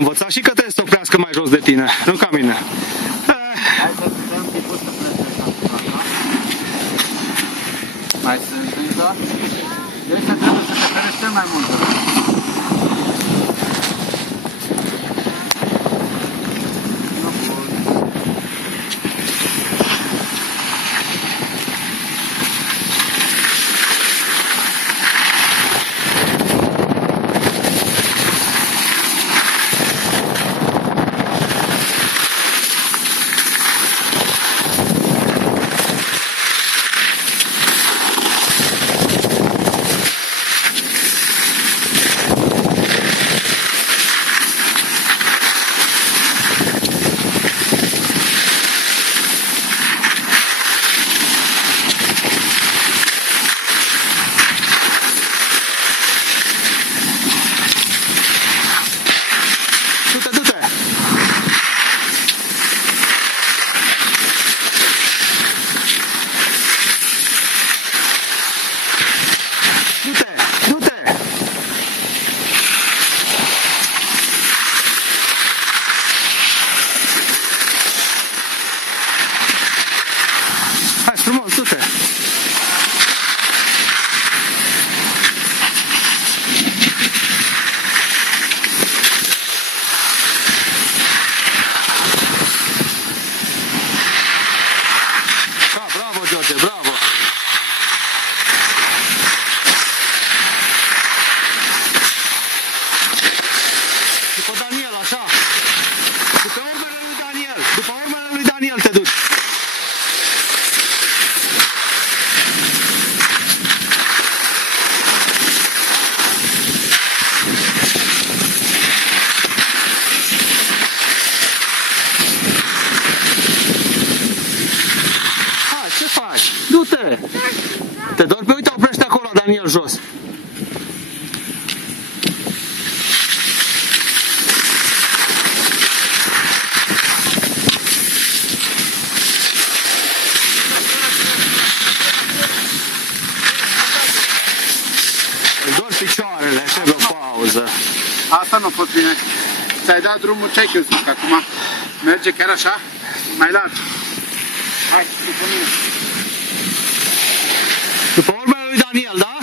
învățat și că trebuie să oprească mai jos de tine, nu ca mine. Hai să dăm tipul să plece așa. Mai sunt încă. Deci să trebuie să te ferești cel mai mult. Te dor pe uite, oprește acolo, Daniel, jos. Îi dor picioarele, trebuie o pauză. Asta nu a fost bine. Ți-ai dat drumul, ce-ai crezut acum? Merge chiar așa? Mai larg. Hai, după mine. După urmele lui Daniel, da?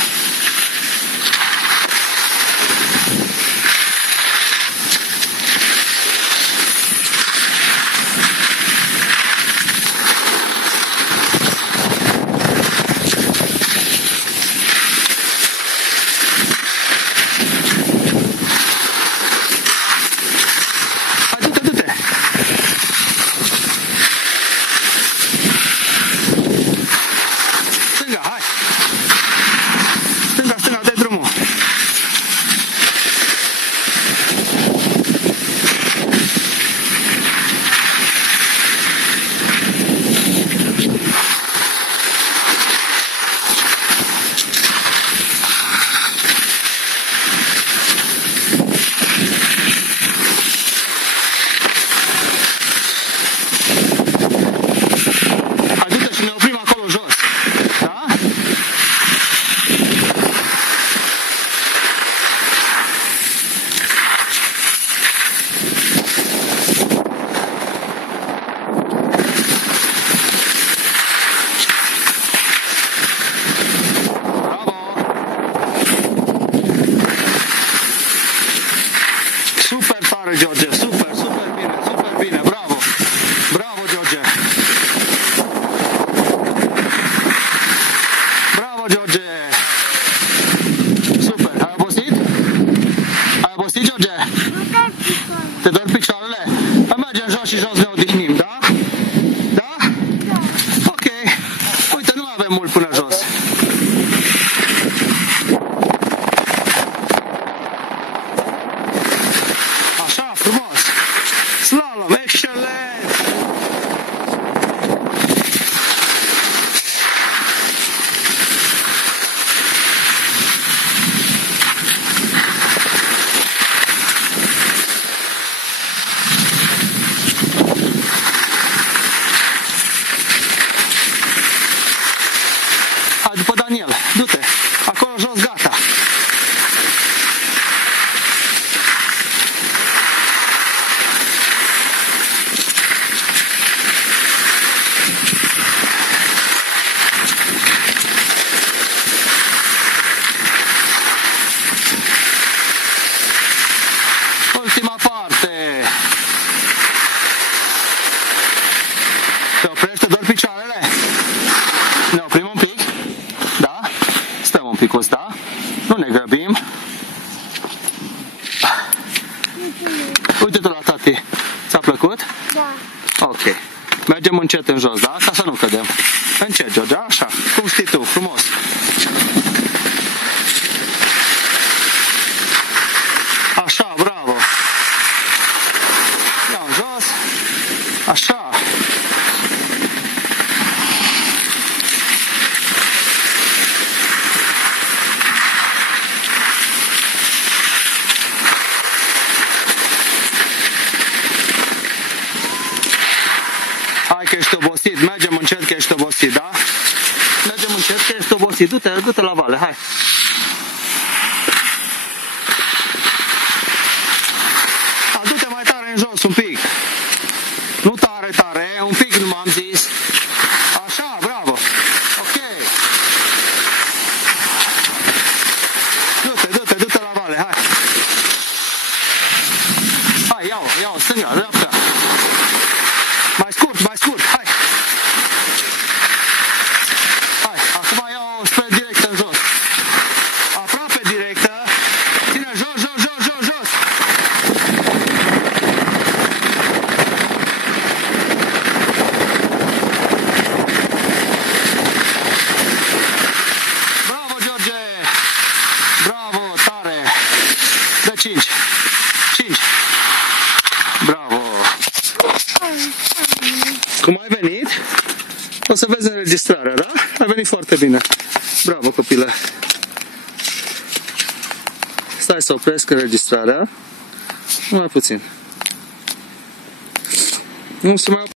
George, super, super bine, bravo! Bravo, George! Bravo, George! Super! Ai obosit? Ai obosit, George? Te dor picioarele? Păi mergem jos și jos ne odihnim, da? Da? Ok. Uite, nu avem mult până jos. Așa, frumos! Slalom, excelent! Hai, după Daniel, du-te! Acolo jos, gata! pic, da? Nu ne grăbim. Uite-te la tati. Ți-a plăcut? Da. Ok. Mergem încet în jos, da? Ca să nu cădem. Încet, George, așa. Cum știi tu, frumos. Așa, bravo. Ia în jos. Așa. Hai că ești obosit, mergem încet că ești obosit, da? Mergem încet că ești obosit, du-te la vale, hai. Du-te mai tare în jos un pic. Nu tare, tare, un pic nu m-am zis. Așa, bravo. Ok. Du-te la vale, hai. Hai, ia-o, stânga, dreapta. Mai scurt, hai. Hai, acum ia-o spre directă în jos. Aproape directă. Ține jos. Bravo, George. Bravo, tare. Dă 5. Bravo. Cum ai venit? O să vezi înregistrarea, da? Ai venit foarte bine. Bravo, copile. Stai să opresc înregistrarea. Mai puțin. Nu se mai